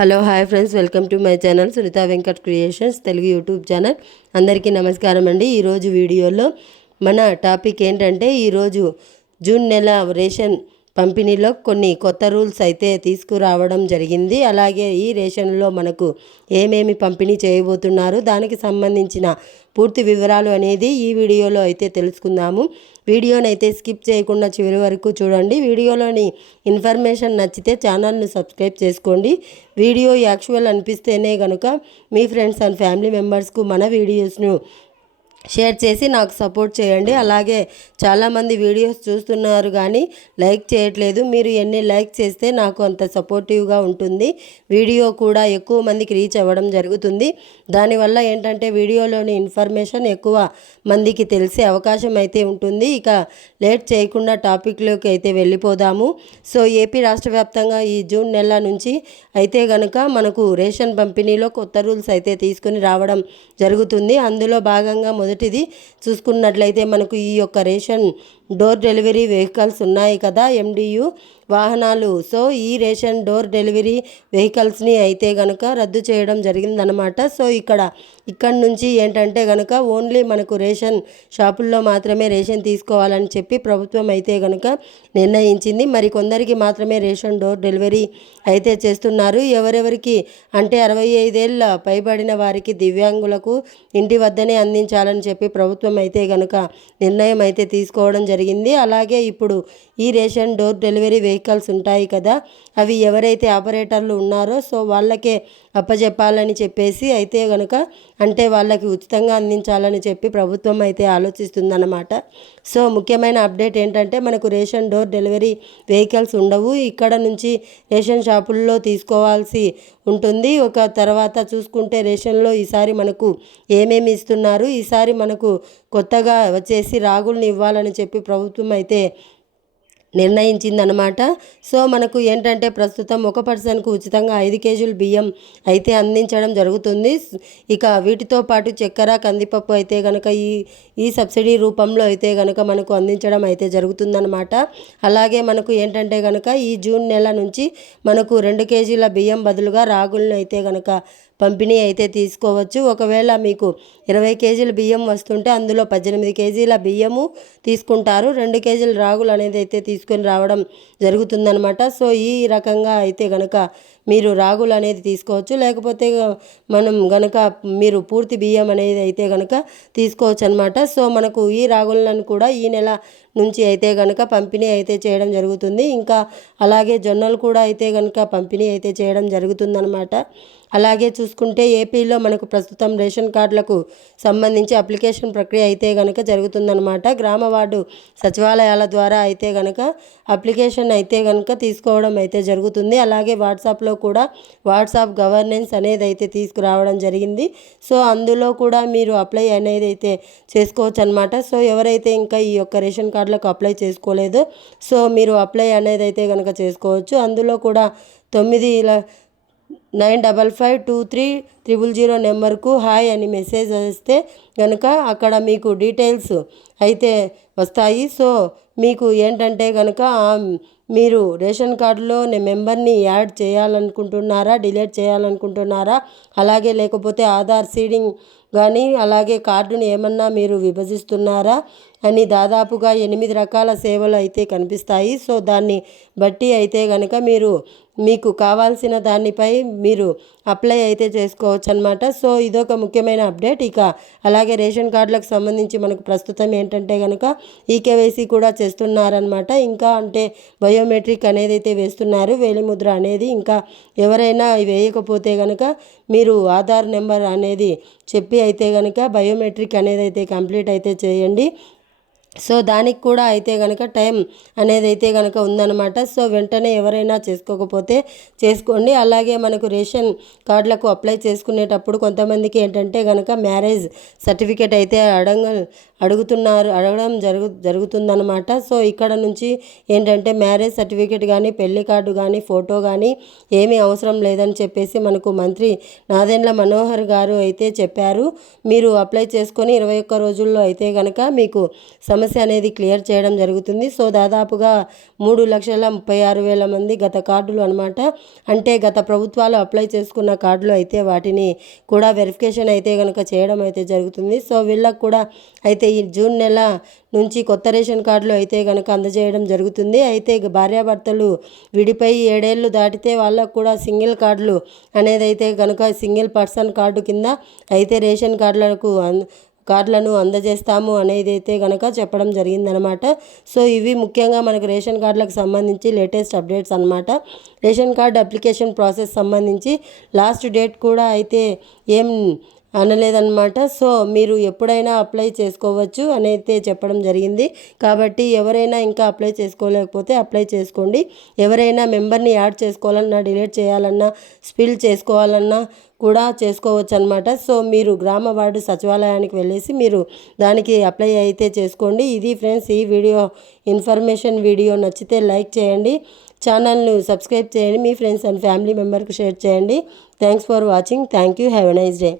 Hello hi friends. Welcome to my channel Sunitha Venkat creations Telugu YouTube channel. అందరికీ నమస్కారం అండి. ఈరోజు వీడియోలో మన టాపిక్ ఏంటంటే ఈరోజు జూన్ నెల రేషన్ పంపిణీలో కొన్ని కొత్త రూల్స్ అయితే తీసుకురావడం జరిగింది. అలాగే ఈ రేషన్లో మనకు ఏమేమి పంపిణీ చేయబోతున్నారు దానికి సంబంధించిన పూర్తి వివరాలు అనేది ఈ వీడియోలో అయితే తెలుసుకుందాము. వీడియోని అయితే స్కిప్ చేయకుండా చివరి వరకు చూడండి. వీడియోలోని ఇన్ఫర్మేషన్ నచ్చితే ఛానల్ను సబ్స్క్రైబ్ చేసుకోండి. వీడియో యాక్చువల్ అనిపిస్తేనే కనుక మీ ఫ్రెండ్స్ అండ్ ఫ్యామిలీ మెంబర్స్కు మన వీడియోస్ను షేర్ చేసి నాకు సపోర్ట్ చేయండి. అలాగే చాలామంది వీడియోస్ చూస్తున్నారు కానీ లైక్ చేయట్లేదు. మీరు ఎన్ని లైక్ చేస్తే నాకు అంత సపోర్టివ్గా ఉంటుంది. వీడియో కూడా ఎక్కువ మందికి రీచ్ అవ్వడం జరుగుతుంది. దానివల్ల ఏంటంటే వీడియోలోని ఇన్ఫర్మేషన్ ఎక్కువ మందికి తెలిసే అవకాశం అయితే ఉంటుంది. ఇక లేట్ చేయకుండా టాపిక్లోకి అయితే వెళ్ళిపోదాము. సో ఏపీ రాష్ట్ర వ్యాప్తంగా ఈ జూన్ నెల నుంచి అయితే గనుక మనకు రేషన్ పంపిణీలో కొత్త రూల్స్ అయితే తీసుకుని రావడం జరుగుతుంది. అందులో భాగంగా మొదటిది. చూసుకున్నట్లయితే మనకు ఈ యొక్క రేషన్ డోర్ డెలివరీ వెహికల్స్ ఉన్నాయి కదా ఎండియు వాహనాలు. సో ఈ రేషన్ డోర్ డెలివరీ వెహికల్స్ని అయితే కనుక రద్దు చేయడం జరిగిందనమాట సో ఇక్కడ ఇక్కడ నుంచి ఏంటంటే కనుక ఓన్లీ మనకు రేషన్ షాపుల్లో మాత్రమే రేషన్ తీసుకోవాలని చెప్పి ప్రభుత్వం అయితే కనుక నిర్ణయించింది. మరి కొందరికి మాత్రమే రేషన్ డోర్ డెలివరీ అయితే చేస్తున్నారు. ఎవరెవరికి అంటే అరవై ఐదేళ్ళ పైబడిన వారికి దివ్యాంగులకు ఇంటి వద్దనే అందించాలని చెప్పి ప్రభుత్వం అయితే కనుక నిర్ణయం అయితే తీసుకోవడం జరిగింది. అలాగే ఇప్పుడు ఈ రేషన్ డోర్ డెలివరీ వెహికల్స్ ఉంటాయి కదా అవి ఎవరైతే ఆపరేటర్లు ఉన్నారో సో వాళ్ళకే అప్పచెప్పాలని చెప్పేసి అయితే కనుక అంటే వాళ్ళకి ఉచితంగా అందించాలని చెప్పి ప్రభుత్వం అయితే ఆలోచిస్తుందన్నమాట. సో ముఖ్యమైన అప్డేట్ ఏంటంటే మనకు రేషన్ డోర్ డెలివరీ వెహికల్స్ ఉండవు. ఇక్కడ నుంచి రేషన్ షాపుల్లో తీసుకోవాల్సి ఉంటుంది. ఒక తర్వాత చూసుకుంటే రేషన్లో ఈసారి మనకు ఏమేమి ఇస్తున్నారు? ఈసారి మనకు కొత్తగా వచ్చేసి రాగుల్ని ఇవ్వాలని చెప్పి ప్రభుత్వం అయితే నిర్ణయించిందనమాట సో మనకు ఏంటంటే ప్రస్తుతం ఒక పర్సన్కు ఉచితంగా ఐదు కేజీలు బియ్యం అయితే అందించడం జరుగుతుంది. ఇక వీటితో పాటు చక్కెర కందిపప్పు అయితే కనుక ఈ ఈ సబ్సిడీ రూపంలో అయితే కనుక మనకు అందించడం అయితే జరుగుతుందనమాట అలాగే మనకు ఏంటంటే కనుక ఈ జూన్ నెల నుంచి మనకు రెండు కేజీల బియ్యం బదులుగా రాగులను అయితే కనుక పంపిణీ అయితే తీసుకోవచ్చు. ఒకవేళ మీకు ఇరవై కేజీల బియ్యం వస్తుంటే అందులో పద్దెనిమిది కేజీల బియ్యము తీసుకుంటారు. రెండు కేజీల రాగులు అనేది అయితే తీసుకొని రావడం జరుగుతుందనమాట సో ఈ రకంగా అయితే కనుక మీరు రాగులు అనేది తీసుకోవచ్చు. లేకపోతే మనం గనక మీరు పూర్తి బియ్యం అనేది అయితే కనుక తీసుకోవచ్చు అనమాట సో మనకు ఈ రాగులను కూడా ఈ నెల నుంచి అయితే కనుక పంపిణీ అయితే చేయడం జరుగుతుంది. ఇంకా అలాగే జొన్నలు కూడా అయితే కనుక పంపిణీ అయితే చేయడం జరుగుతుందనమాట అలాగే చూసుకుంటే ఏపీలో మనకు ప్రస్తుతం రేషన్ కార్డులకు సంబంధించి అప్లికేషన్ ప్రక్రియ అయితే కనుక జరుగుతుందనమాట గ్రామ వార్డు సచివాలయాల ద్వారా అయితే కనుక అప్లికేషన్ అయితే కనుక తీసుకోవడం అయితే జరుగుతుంది. అలాగే వాట్సాప్లో కూడా వాట్సాప్ గవర్నెన్స్ అనేది అయితే తీసుకురావడం జరిగింది. సో అందులో కూడా మీరు అప్లై అనేది అయితే చేసుకోవచ్చు అనమాట సో ఎవరైతే ఇంకా ఈ యొక్క రేషన్ కార్డులకు అప్లై చేసుకోలేదో సో మీరు అప్లై అనేది అయితే కనుక చేసుకోవచ్చు. అందులో కూడా తొమ్మిది ఇలా nine double five two three triple zero నెంబర్కు హాయ్ అని మెసేజ్ వస్తే కనుక అక్కడ మీకు డీటెయిల్స్ అయితే వస్తాయి. సో మీకు ఏంటంటే కనుక మీరు రేషన్ కార్డులో మెంబర్ని యాడ్ చేయాలనుకుంటున్నారా డిలీట్ చేయాలనుకుంటున్నారా అలాగే లేకపోతే ఆధార్ సీడింగ్ కానీ అలాగే కార్డుని ఏమన్నా మీరు విభజిస్తున్నారా అని దాదాపుగా ఎనిమిది రకాల సేవలు అయితే కనిపిస్తాయి. సో దాన్ని బట్టి అయితే కనుక మీరు మీకు కావాల్సిన దానిపై మీరు అప్లై అయితే చేసుకోవచ్చు అనమాట సో ఇదొక ముఖ్యమైన అప్డేట్. ఇక అలాగే రేషన్ కార్డులకు సంబంధించి మనకు ప్రస్తుతం ఏంటంటే కనుక ఈకేవైసీ కూడా చేస్తున్నారనమాట ఇంకా అంటే బయోమెట్రిక్ అనేది అయితే వేస్తున్నారు వేలిముద్ర అనేది ఇంకా ఎవరైనా వేయకపోతే కనుక మీరు ఆధార్ నెంబర్ అనేది చెప్పి అయితే కనుక బయోమెట్రిక్ అనేది అయితే కంప్లీట్ అయితే చేయండి. సో దానికి కూడా అయితే కనుక టైం అనేది అయితే కనుక ఉందన్నమాట. సో వెంటనే ఎవరైనా చేసుకోకపోతే చేసుకోండి. అలాగే మనకు రేషన్ కార్డులకు అప్లై చేసుకునేటప్పుడు కొంతమందికి ఏంటంటే కనుక మ్యారేజ్ సర్టిఫికేట్ అయితే అడగ అడుగుతున్నారు అడగడం జరుగు జరుగుతుందన్నమాట. సో ఇక్కడ నుంచి ఏంటంటే మ్యారేజ్ సర్టిఫికేట్ కానీ పెళ్ళి కార్డు కానీ ఫోటో కానీ ఏమీ అవసరం లేదని చెప్పేసి మనకు మంత్రి నాదెండ్ల మనోహర్ గారు అయితే చెప్పారు. మీరు అప్లై చేసుకొని ఇరవై ఒక్క రోజుల్లో అయితే కనుక మీకు సమస్య అనేది క్లియర్ చేయడం జరుగుతుంది. సో దాదాపుగా మూడు లక్షల ముప్పై ఆరు వేల మంది గత కార్డులు అనమాట అంటే గత ప్రభుత్వాలు అప్లై చేసుకున్న కార్డులు అయితే వాటిని కూడా వెరిఫికేషన్ అయితే కనుక చేయడం అయితే జరుగుతుంది. సో వీళ్ళకు కూడా అయితే ఈ జూన్ నెల నుంచి కొత్త రేషన్ కార్డులు అయితే కనుక అందజేయడం జరుగుతుంది. అయితే భార్యాభర్తలు విడిపోయి ఏడేళ్ళు దాటితే వాళ్ళకు కూడా సింగిల్ కార్డులు అనేది అయితే కనుక సింగిల్ పర్సన్ కార్డు కింద అయితే రేషన్ కార్డులకు అన్- కార్డులను అందజేస్తాము అనేది అయితే కనుక చెప్పడం జరిగిందనమాట. సో ఇవి ముఖ్యంగా మనకు రేషన్ కార్డులకు సంబంధించి లేటెస్ట్ అప్డేట్స్ అనమాట రేషన్ కార్డ్ అప్లికేషన్ ప్రాసెస్ సంబంధించి లాస్ట్ డేట్ కూడా అయితే ఏం అనలేదన్నమాట. సో మీరు ఎప్పుడైనా అప్లై చేసుకోవచ్చు అనైతే చెప్పడం జరిగింది. కాబట్టి ఎవరైనా ఇంకా అప్లై చేసుకోలేకపోతే అప్లై చేసుకోండి. ఎవరైనా మెంబర్ని యాడ్ చేసుకోవాలన్నా డిలీట్ చేయాలన్నా స్పిల్ చేసుకోవాలన్నా కూడా చేసుకోవచ్చు అనమాట సో మీరు గ్రామ వార్డు సచివాలయానికి వెళ్ళేసి మీరు దానికి అప్లై అయితే చేసుకోండి. ఇది ఫ్రెండ్స్ ఈ వీడియో ఇన్ఫర్మేషన్ వీడియో నచ్చితే లైక్ చేయండి. ఛానల్ను సబ్స్క్రైబ్ చేయండి. మీ ఫ్రెండ్స్ అండ్ ఫ్యామిలీ మెంబర్కి షేర్ చేయండి. Thanks for watching. Thank you. Have a nice day.